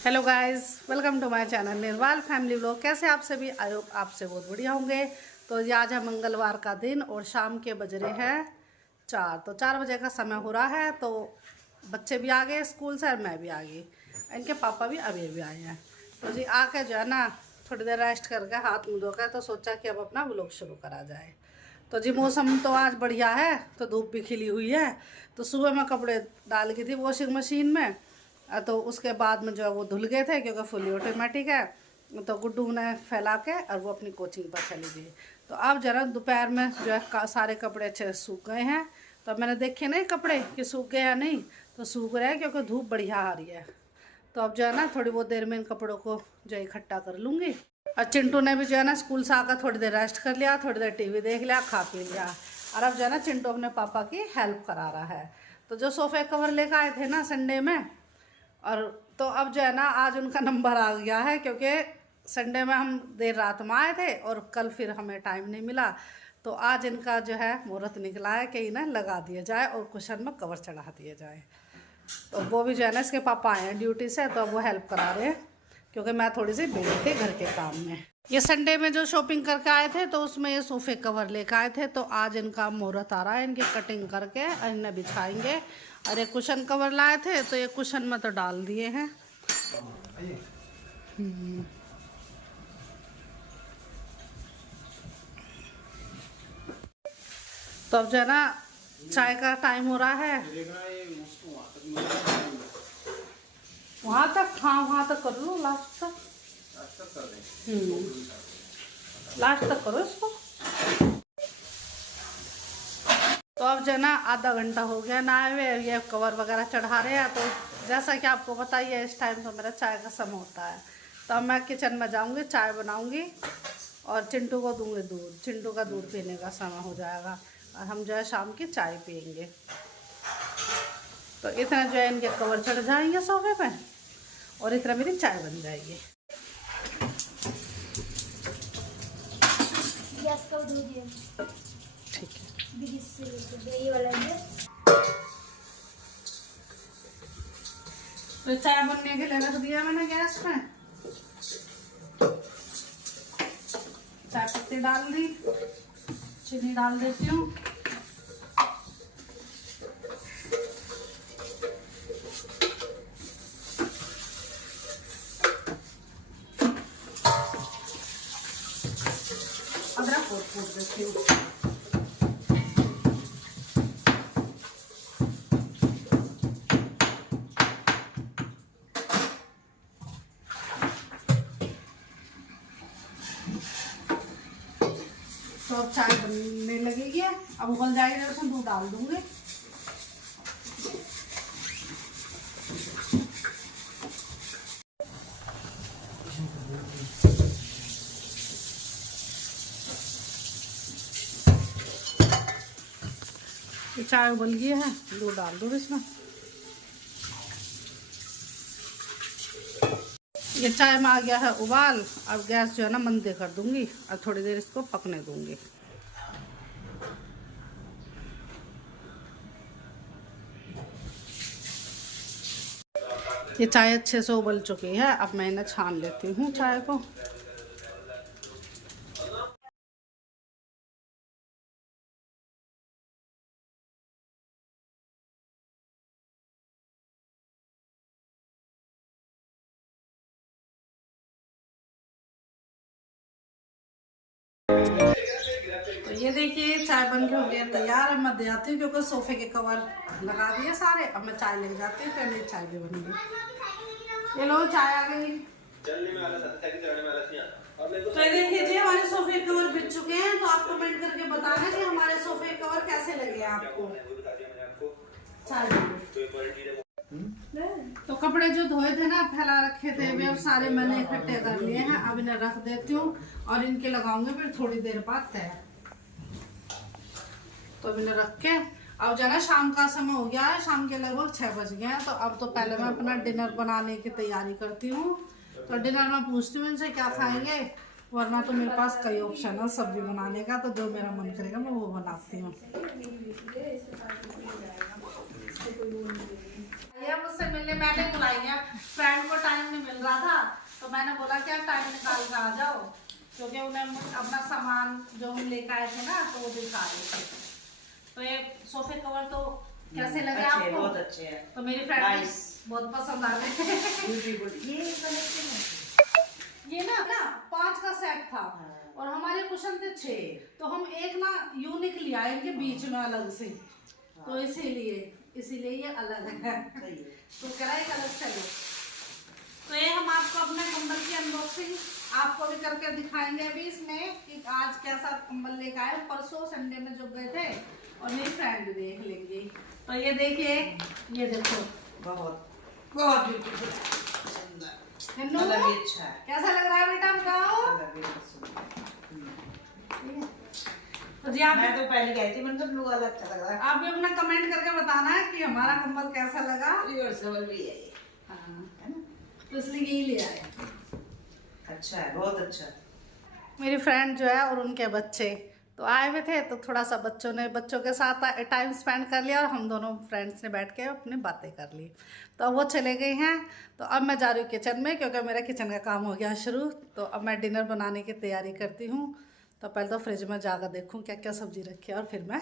Hello guys, welcome to my channel Nirwal family vlog. कैसे आप सभी? आई होप आपसे बहुत बढ़िया होंगे। तो ये आज है मंगलवार का दिन और शाम के बज रहे हैं 4। तो 4 बजे का समय हो रहा है। तो बच्चे भी आ गए स्कूल से और मैं भी आ गई। इनके पापा भी अभी भी आए हैं। तो जी आके जो है ना थोड़ी देर रेस्ट करके हाथ मुँह धोकर तो सोचा कि अब अपना व्लॉग शुरू करा जाए। तो जी मौसम तो आज बढ़िया है, तो धूप भी खिली हुई है। तो सुबह मैं कपड़े डाल गई थी वॉशिंग मशीन में। तो उसके बाद में जो है वो धुल गए थे क्योंकि फुली ऑटोमेटिक है। तो गुड्डू ने फैला के और वो अपनी कोचिंग पर चली गई। तो अब जरा दोपहर में जो है सारे कपड़े अच्छे सूख गए हैं। तो मैंने देखे नहीं कपड़े कि सूख गए या नहीं, तो सूख रहे हैं क्योंकि धूप बढ़िया आ रही है। तो अब जो है ना थोड़ी बहुत देर में इन कपड़ों को जो है इकट्ठा कर लूँगी। और चिंटू ने भी जो है ना स्कूल से आकर थोड़ी देर रेस्ट कर लिया, थोड़ी देर टीवी देख लिया, खा पी लिया। और अब जो है ना चिंटू अपने पापा की हेल्प करा रहा है। तो जो सोफे कवर लेकर आए थे ना संडे में, और तो अब जो है ना आज उनका नंबर आ गया है क्योंकि संडे में हम देर रात में आए थे और कल फिर हमें टाइम नहीं मिला। तो आज इनका जो है मुहूर्त निकला है कि इन्हें लगा दिया जाए और कुशन में कवर चढ़ा दिया जाए। तो वो भी जो है ना इसके पापा आए हैं ड्यूटी से, तो अब वो हेल्प करा रहे हैं क्योंकि मैं थोड़ी सी बिजी थी घर के काम में। ये संडे में जो शॉपिंग करके आए थे तो उसमें ये सोफे कवर लेकर आए थे। तो आज इनका मुहूर्त आ रहा है, इनकी कटिंग करके इन्हें बिछाएंगे। और ये कुशन कवर लाए थे तो ये कुशन में तो डाल दिए हैं। तो अब जो है ना चाय का टाइम हो रहा है। वहाँ तक, हाँ वहाँ तक कर लो, लास्ट तक। लास्ट तक करो इसको। तो अब जो है ना आधा घंटा हो गया नहाए हुए, ये कवर वगैरह चढ़ा रहे हैं। तो जैसा कि आपको पता ही है इस टाइम तो मेरा चाय का समय होता है। तो अब मैं किचन में जाऊंगी, चाय बनाऊंगी और चिंटू को दूंगी दूध। चिंटू का दूध पीने का समय हो जाएगा और हम जो है शाम की चाय पियेंगे। तो इतना जो है इनके कवर चढ़ जाएंगे सोफे पे और इतना मेरी चाय बन जाएगी। ठीक है, तो चाय बनने के लिए रख दिया मैंने गैस पे। चाय पत्ती डाल दी, चीनी डाल देती हूँ। अदरक कूट देती हूँ। तो अब चाय बनने लगेगी, अब उबल जाएगी तो उसमें दूध डाल दूंगी। तो चाय उबल गई है, दूध डाल दूँ इसमें। ये चाय में आ गया है उबाल। अब गैस जो है ना मंदे कर दूंगी और थोड़ी देर इसको पकने दूंगी। ये चाय अच्छे से उबल चुकी है, अब मैं इन्हें छान लेती हूँ चाय को। तो ये देखिए चाय बन के हो गई तैयार। अब मैं दे आती हूँ क्योंकि सोफे के कवर लगा दिए सारे। अब मैं चाय लेके जाती हूँ, फिर मेरी चाय भी बन गई। ये लो चाय आ गई। तो ये देखिए जी हमारे सोफे कवर बिक चुके हैं। तो आप कमेंट करके बताना कि हमारे सोफे कवर कैसे लगे आपको। तो कपड़े जो धोए थे ना फैला रखे थे वे अब सारे मैंने इकट्ठे कर लिए हैं। अब इन्हें रख देती हूँ और इनके लगाऊंगी फिर थोड़ी देर बाद तय। तो अब इन्हें रख के अब जो है ना शाम का समय हो गया है, शाम के लगभग 6 बज गए हैं। तो अब तो पहले मैं अपना डिनर बनाने की तैयारी करती हूँ। तो डिनर में पूछती हूँ इनसे क्या खाएंगे, वरना तो मेरे पास कई ऑप्शन है सब्जी बनाने का। तो जो मेरा मन करेगा मैं वो बनाती हूँ। मुझसे मिलने मैंने बुलाई है, फ्रेंड को टाइम नहीं मिल मैंने बोला क्या टाइम निकाल कर आ जाओ, क्योंकि उन्हें अपना सामान जो हम लेकर आए थे ना तो वो दिखा रहे थे। तो ये सोफे कवर तो कैसे लगे आपको? बहुत अच्छे हैं। तो मेरी फ्रेंड बहुत पसंद आ रहे थे। ये ना 5 का सेट था और हमारे कुशन थे 6, तो हम एक ना यूनिक लिया इनके बीच में अलग से, तो इसीलिए ये अलग है। तो कह रहा है एक अलग चलो। तो ये हम आपको अपने कंबल की अनबॉक्सिंग आपको भी करके दिखाएंगे अभी इसमें कि आज कैसा कंबल लेकर आए। परसों संडे में जो गए थे और मेरी फ्रेंड भी देख लेंगी। तो ये देखिए, ये देखो बहुत बहुत ब्यूटीफुल सुंदर। अच्छा है। कैसा लग रहा है बेटा बताओ? तो जी मैं तो पहले गई थी, मैंने तो ब्लू वाला अच्छा लग रहा है। आप भी अपना कमेंट करके बताना है कि हमारा कंबल कैसा लगा। रिवर्सेबल भी है ये, है ना, तो इसलिए यही ले आए। अच्छा है, बहुत अच्छा। मेरी फ्रेंड जो है और उनके बच्चे तो आए हुए थे, तो थोड़ा सा बच्चों के साथ टाइम स्पेंड कर लिया और हम दोनों फ्रेंड्स ने बैठ के अपनी बातें कर ली। तो अब वो चले गए हैं, तो अब मैं जा रही हूँ किचन में, क्योंकि मेरा किचन का काम हो गया शुरू। तो अब मैं डिनर बनाने की तैयारी करती हूँ। तो पहले तो फ्रिज में जाकर देखूँ क्या क्या सब्ज़ी रखी है और फिर मैं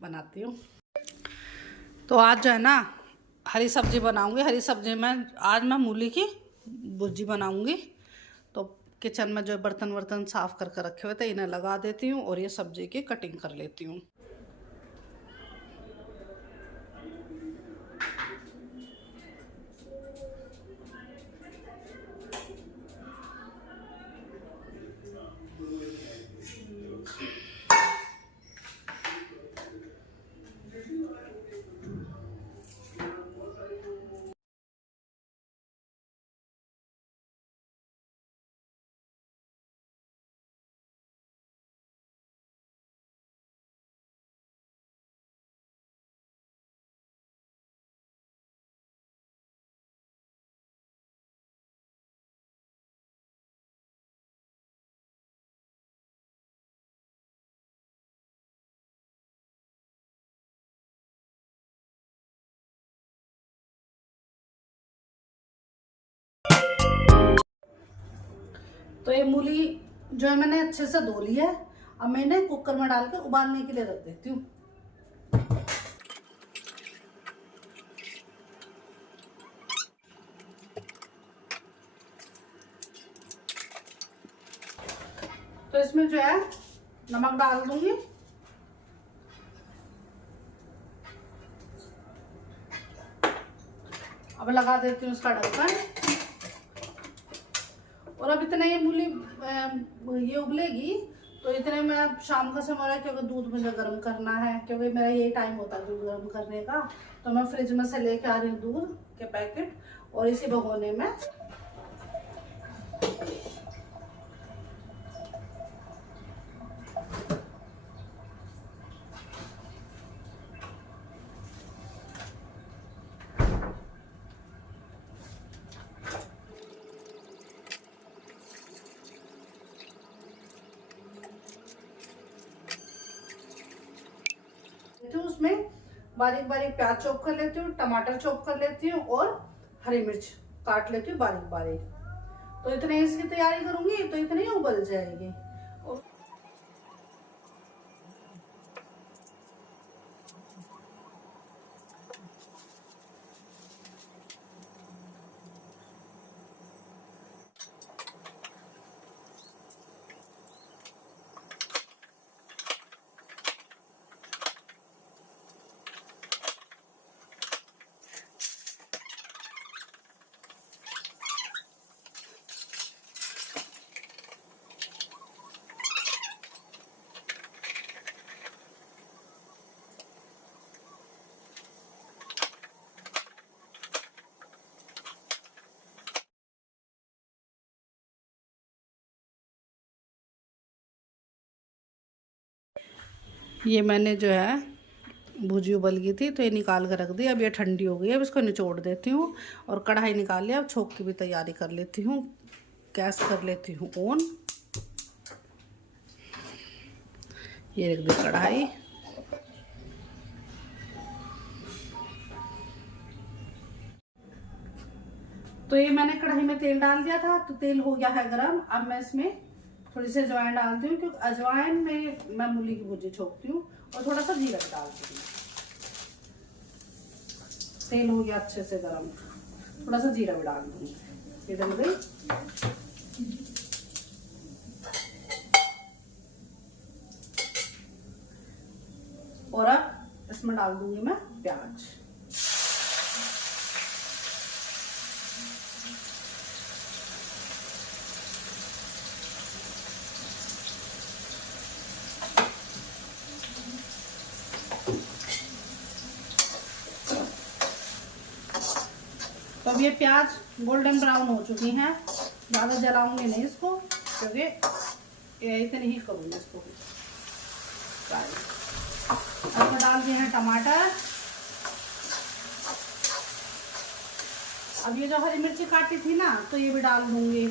बनाती हूँ। तो आज जो है ना हरी सब्ज़ी बनाऊँगी। हरी सब्ज़ी में आज मैं मूली की भुर्जी बनाऊँगी। तो किचन में जो बर्तन वर्तन साफ़ करके रखे हुए थे इन्हें लगा देती हूँ और ये सब्ज़ी की कटिंग कर लेती हूँ। तो ये मूली जो है मैंने अच्छे से धो ली है। अब मैं इन्हें कुकर में डाल के उबालने के लिए रख देती हूँ। तो इसमें जो है नमक डाल दूंगी, अब लगा देती हूँ उसका ढक्कन। और अब इतना ये मूली ये उबलेगी, तो इतने में शाम का समय है, क्योंकि दूध मुझे गर्म करना है, क्योंकि मेरा यही टाइम होता है दूध गर्म करने का। तो मैं फ्रिज में से लेके आ रही हूँ दूध के पैकेट और इसी भगोने में उसमें बारीक बारीक प्याज चॉप कर लेती हूँ, टमाटर चॉप कर लेती हूँ और हरी मिर्च काट लेती हूँ बारीक बारीक। तो इतने इसकी तैयारी करूंगी तो इतने ही उबल जाएगी। ये मैंने जो है भुजी उबल गई थी तो ये निकाल कर रख दी। अब ये ठंडी हो गई है, अब इसको निचोड़ देती हूँ और कढ़ाई निकाल लिया। अब छोंक की भी तैयारी कर लेती हूँ। गैस कर लेती हूँ ऑन। ये रख दी कढ़ाई। तो ये मैंने कढ़ाई में तेल डाल दिया था, तो तेल हो गया है गरम। अब मैं इसमें थोड़ी सी अजवाइन डालती हूँ, क्योंकि अजवाइन में मैं मूली की भुजी छोकती हूँ, और थोड़ा सा जीरा डालती हूँ। तेल हो गया अच्छे से गरम, थोड़ा सा जीरा भी डाल दूंगी, ये डल गई। और अब इसमें डाल दूंगी मैं प्याज। तो अब ये प्याज गोल्डन ब्राउन हो चुकी हैं, ज़्यादा जलाऊंगी नहीं इसको, क्योंकि ये इतनी ही करूँगी इसको फ्राई। अब मैं डाल दिए हैं टमाटर। अब ये जो हरी मिर्ची काटी थी ना, तो ये भी डाल दूंगी।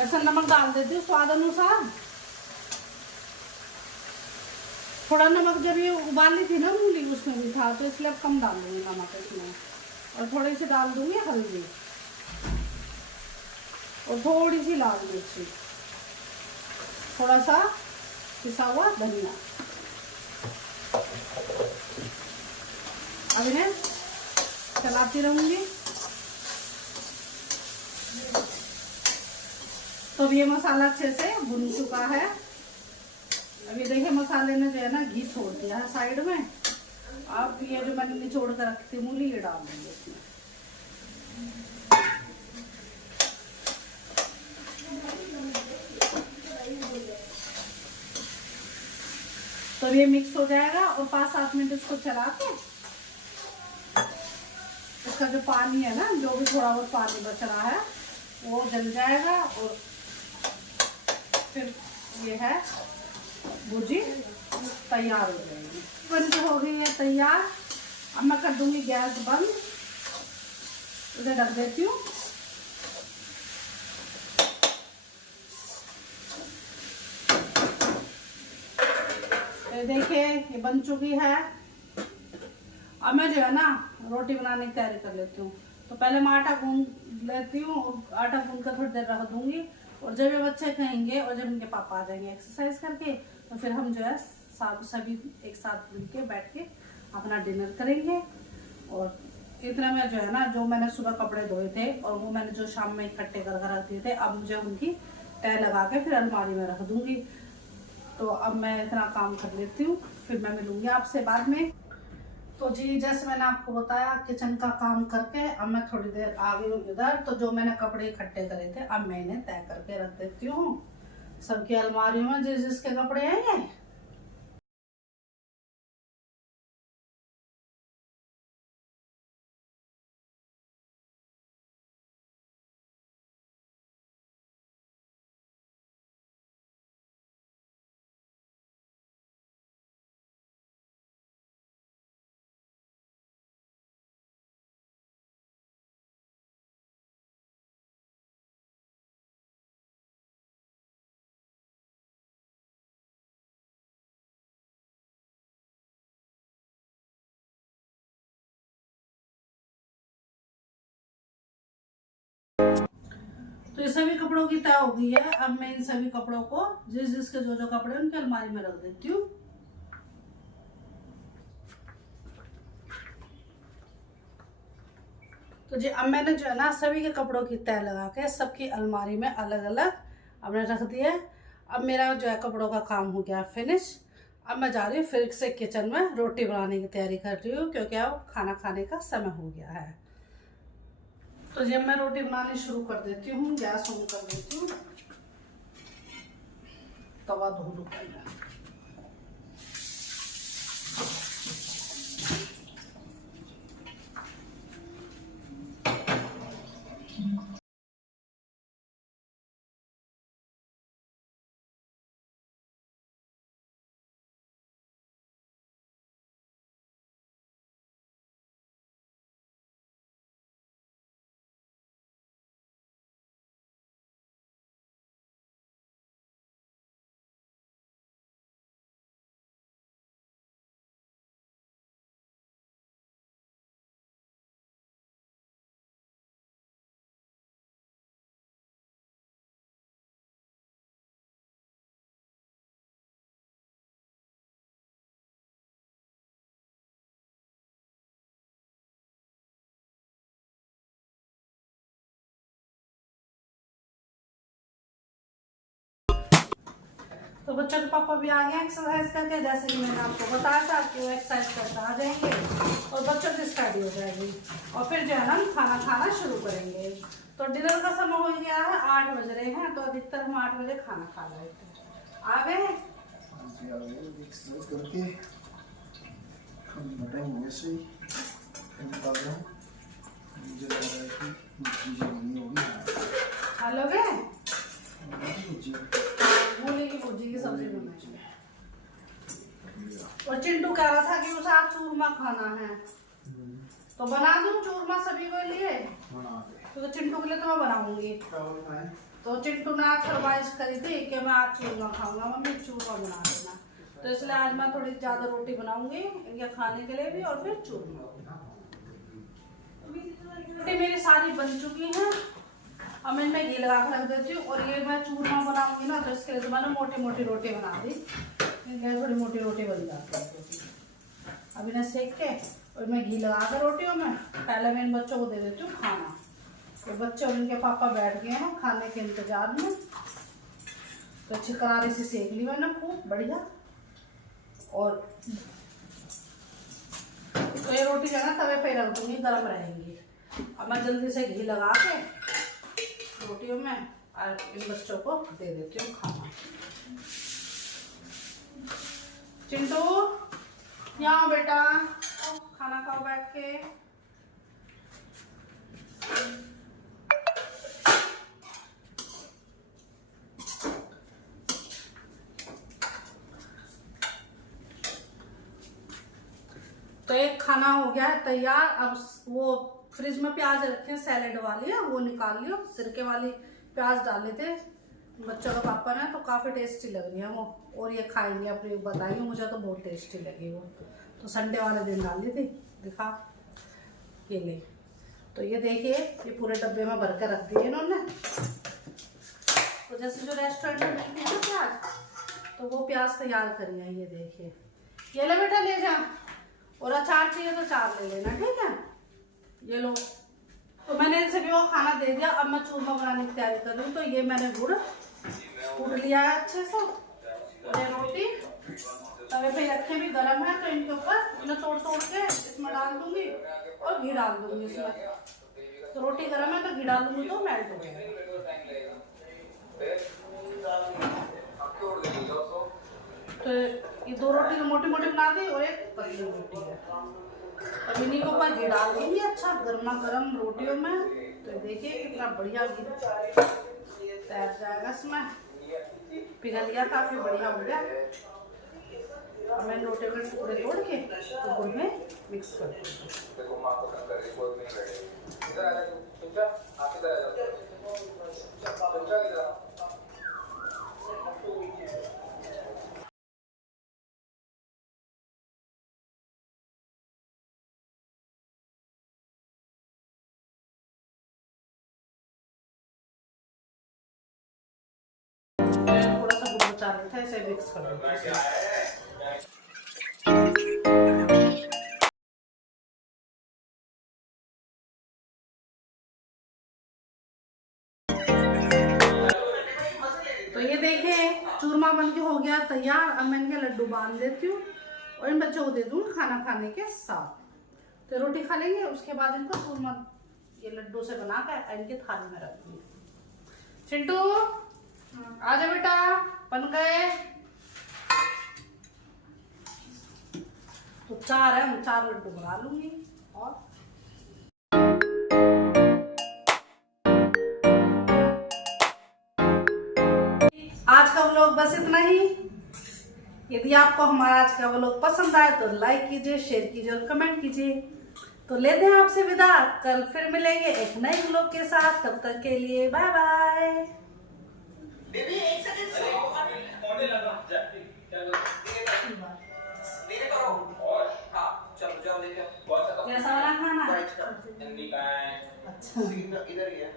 ऐसा नमक डाल देती हूँ स्वाद अनुसार। थोड़ा नमक जब ये उबाली थी ना मूली, उसमें भी था, तो इसलिए अब कम डाल दूंगी नमक इसमें। और थोड़ी सी डाल दूंगी हल्दी, और थोड़ी सी लाल मिर्ची, थोड़ा सा पिसा हुआ धनिया। अब इन्हें चलाती रहूंगी। तो अब ये मसाला अच्छे से भुन चुका है। अभी देखिए मसाले ने जो है ना घी छोड़ दिया है साइड में। अब ये जो मैंने निचोड़ कर रखी थी मूली, ये डाल देंगे इसमें। तो ये मिक्स हो जाएगा, और 5-7 मिनट इसको चला के इसका जो पानी है ना, जो भी थोड़ा बहुत पानी बच रहा है, वो जल जाएगा। और फिर ये है भुजी तैयार हो जाएगी। बन के हो गई है तैयार। अब मैं कर दूंगी गैस बंद, इसे ढक देती हूँ। देखिए ये बन चुकी है। अब मैं जो है ना रोटी बनाने की तैयारी कर लेती हूँ। तो पहले मैं आटा गूंद लेती हूँ, और आटा गूंद कर थोड़ी देर रख दूंगी। और जब ये बच्चे कहेंगे और जब इनके पापा आ जाएंगे एक्सरसाइज करके, तो फिर हम जो है सभी एक साथ मिलके बैठ के अपना डिनर करेंगे। और इतना में जो है ना, जो मैंने सुबह कपड़े धोए थे और वो मैंने जो शाम में इकट्ठे कर रख दिए थे, अब मुझे उनकी तय लगा के फिर अलमारी में रख दूंगी। तो अब मैं इतना काम कर लेती हूँ, फिर मैं मिलूंगी आपसे बाद में। तो जी जैसे मैंने आपको बताया, किचन का काम करके अब मैं थोड़ी देर आ गई हूँ इधर। तो जो मैंने कपड़े इकट्ठे करे थे, अब मैं इन्हें तय करके रख देती हूँ सबकी अलमारी में, जिस जिसके कपड़े हैं ये। तो ये सभी कपड़ों की तय हो गई है। अब मैं इन सभी कपड़ों को जिस जिसके जो जो कपड़े उनकी अलमारी में रख देती हूँ। तो जी अब मैंने जो है ना सभी के कपड़ों की तय लगा के सबकी अलमारी में अलग अलग हमने रख दिया। अब मेरा जो है कपड़ों का काम हो गया फिनिश। अब मैं जा रही हूँ फिर से किचन में रोटी बनाने की तैयारी कर रही हूँ, क्योंकि अब खाना खाने का समय हो गया है। तो जब मैं रोटी बनानी शुरू कर देती हूँ, गैस ऑन कर देती हूँ, तवा धो लूँ पहले। तो बच्चों के पापा भी आ गए एक्सरसाइज करके, जैसे कि मैंने आपको बताया था कि वो एक्सरसाइज करके आ जाएंगे और बच्चों की स्टडी हो जाएगी और फिर जो है हम खाना खाना शुरू करेंगे। तो डिनर का समय हो गया है, 8 बज रहे हैं, तो अधिकतर हम 8 बजे खाना खा रहे थे। आ गए करके मुझे लग रहा है कि चीजें नहीं होगी। खा लोगे? मूली की भुर्जी की सब्जी बनाएंगे। और चिंटू कह रहा था कि उसे आज चूरमा खाना है, तो बना दूं चूरमा सभी के लिए? तो चिंटू के लिए तो मैं बनाऊंगी। तो चिंटू ने आज फरमाइश करी थी कि मैं आज चूरमा खाऊंगा, मम्मी चूरमा बना देना, तो इसलिए आज मैं थोड़ी ज्यादा रोटी बनाऊंगी इनके खाने के लिए भी और फिर चूरमा। रोटी मेरी सारी बन चुकी है, अब मैं इनमें घी लगा कर रख देती हूँ। और ये मैं चूरमा बनाऊंगी ना, तो इसके लिए तो मैंने मोटी मोटी रोटी बना दी, थोड़ी मोटी रोटी बन जाती है। अब इन्हें सेक के और मैं घी लगा कर रोटियों में पहले मैं इन बच्चों को दे देती हूँ खाना। तो बच्चे और इनके पापा बैठ गए हैं खाने के इंतजार में। तो अच्छी करारी से सेक ली मैंने खूब बढ़िया। और तो ये रोटी जो है ना तवे पे रख दूंगी, गर्म रहेंगी। अब मैं जल्दी से घी लगा के रोटियों में और इन बच्चों को दे देती हूँ खाना। चिंटू यहाँ बेटा खाना खाओ बैठ के। तो एक खाना हो गया है तैयार। अब वो फ्रिज में प्याज रखे सैलेड वाली है, वो निकाल लियो। सिरके वाली प्याज डाले थे बच्चों का पापा ने, तो काफ़ी टेस्टी लग रही है वो, और ये खाएंगे अपनी बताइए, मुझे तो बहुत टेस्टी लगी वो। तो संडे वाले दिन डाली थी, दिखा ये ले। तो ये देखिए ये पूरे डब्बे में भर कर रख दिए इन्होंने। तो जैसे जो रेस्टोरेंट में मिलती है ना प्याज, तो वो प्याज तैयार करी है। ये देखिए, ये ले बेटा ले जा। और अचार चाहिए तो अचार ले लेना, ठीक है? ये लो। तो मैंने इनसे भी वो खाना दे दिया। अब मैं चूरमा बनाने की तैयारी कर रही हूँ। तो ये मैंने गुड़ कूट लिया है अच्छे से, और ये रोटी तवे पे रखे भी गर्म है, तो इनके ऊपर इन्हें तोड़ तोड़ के इसमें डाल दूंगी और घी डाल दूंगी इसमें। तो रोटी गर्म है तो घी डाल दूंगी तो मेल्ट हो जाएगा। तो ये 2 रोटी तो मोटी मोटी बना दी और एक पतली रोटी है। अब इन्हीं के ऊपर घी डाल दूंगी अच्छा गर्मा गर्म रोटियों में। तो देखिए कितना बढ़िया घी तैर जाएगा इसमें। पिघल गया, काफी बढ़िया हो गया। अब मैं रोटी के टुकड़े तोड़ के तो गुड़ में मिक्स कर दूंगी। थोड़ा सा गुड़ बचा लेते हैं, इसे मिक्स कर देते हैं। तो ये देखिए चूरमा बन के हो गया तैयार। अब मैं इनके लड्डू बांध देती हूँ और इन बच्चों को दे दूँ खाना खाने के साथ। तो रोटी खा लेंगे, उसके बाद इनको चूरमा ये लड्डू से बना कर इनके थाली में रख दूँगी। चिंटू आजा बेटा, बन गए। तो 4 है, हम 4 लड्डू बना लूंगी। और आज का व्लॉग बस इतना ही। यदि आपको हमारा आज का व्लॉग पसंद आए तो लाइक कीजिए, शेयर कीजिए और कमेंट कीजिए। तो लेते हैं आपसे विदा, कल फिर मिलेंगे एक नए व्लॉग के साथ। तब तक के लिए बाय बाय। कैसा वाला खाना? अच्छा इधर ही है।